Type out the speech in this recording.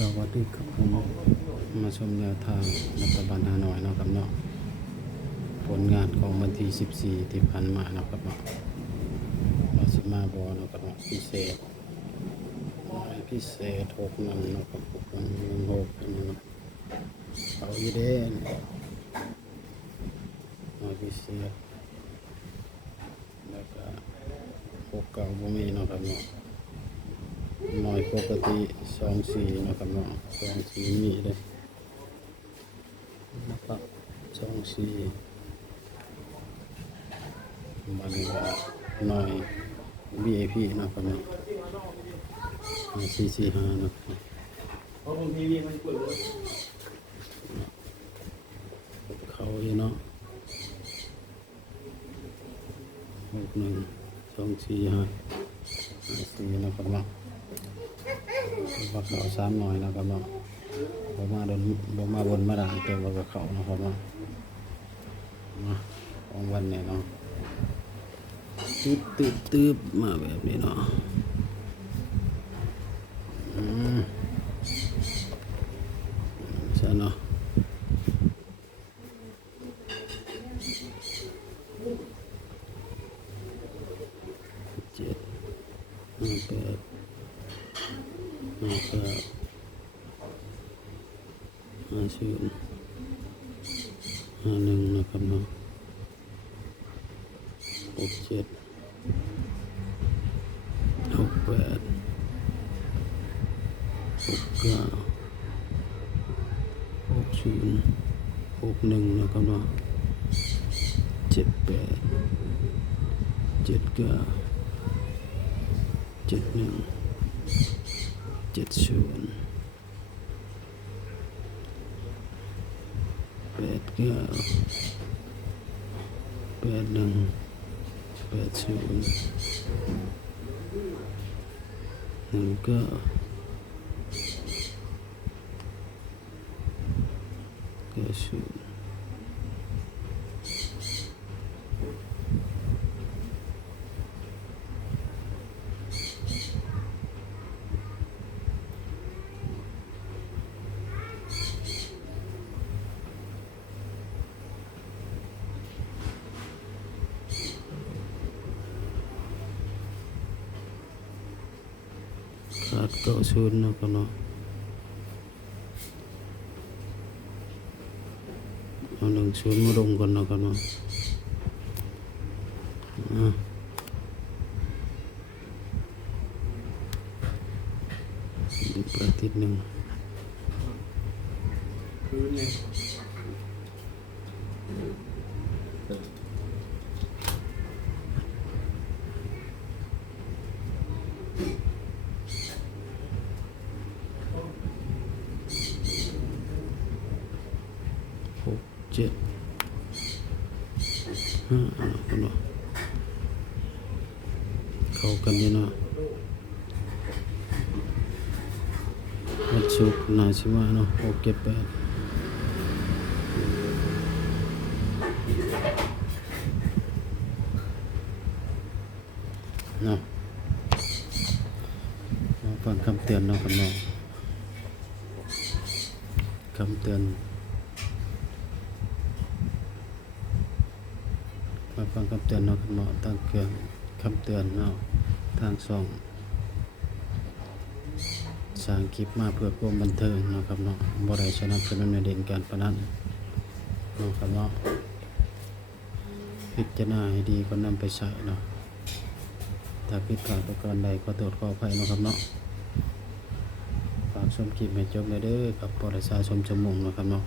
สวัสดีครับผมมาชมแนวทางรัฐบาลฮานอยเนาะครับเนาะผลงานของวันที่14ที่ผ่านมาเนาะครับเนาะเราสิมาบอเนาะครับเนาะพิเศษ6 นำเนาะครับ6 1 6เอาอยู่เด้มาพิเศษแล้วก็6 เก่าบ่มีเนาะครับเนาะน้อยปกติ24เนาะครับเนาะ24มีเลยนะครับ24มันก็น้อย VIP เนาะครับเนาะ445เนาะเขาอยู่เนาะ61 245 54นะครับเนาะว่าเขา3หน่อยนะครับเนาะบ่มาบนมาด่างแต่ว่าเขานะครับเนาะมาของวันนี้เนาะตืบมาแบบนี้เนาะใช่เนาะ7 58 59 50 51นะครับเนาะ67 68 69 60 61นะครับเนาะ78 79 71 70 89 81 80 19 90ขาด90นะครับเนาะเอา10มาลงกันนะครับเนาะประติด1คืนเลย6 7 5นะครับเนาะเข้ากันอยู่เนาะวันศุกร์น่าสิว่าเนาะ6 7 8เนาะมาฟังคำเตือนเนาะครับเนาะคำเตือนมาฟังคำเตือนเนาะครับเนาะตั้งเครื่องคำเตือนเนาะทางช่องสร้างคลิปมาเพื่อความบันเทิงเนาะครับเนาะบ่ได้สนับสนุนในเด่นการพนันเนาะครับเนาะพิจารณาให้ดีก่อนนำไปใช้เนาะถ้าผิดพลาดประการใดขอโทษขออภัยเนาะครับเนาะฝากชมคลิปให้จบเลยเด้อกับปอดสาชมจมูกเนาะครับเนาะ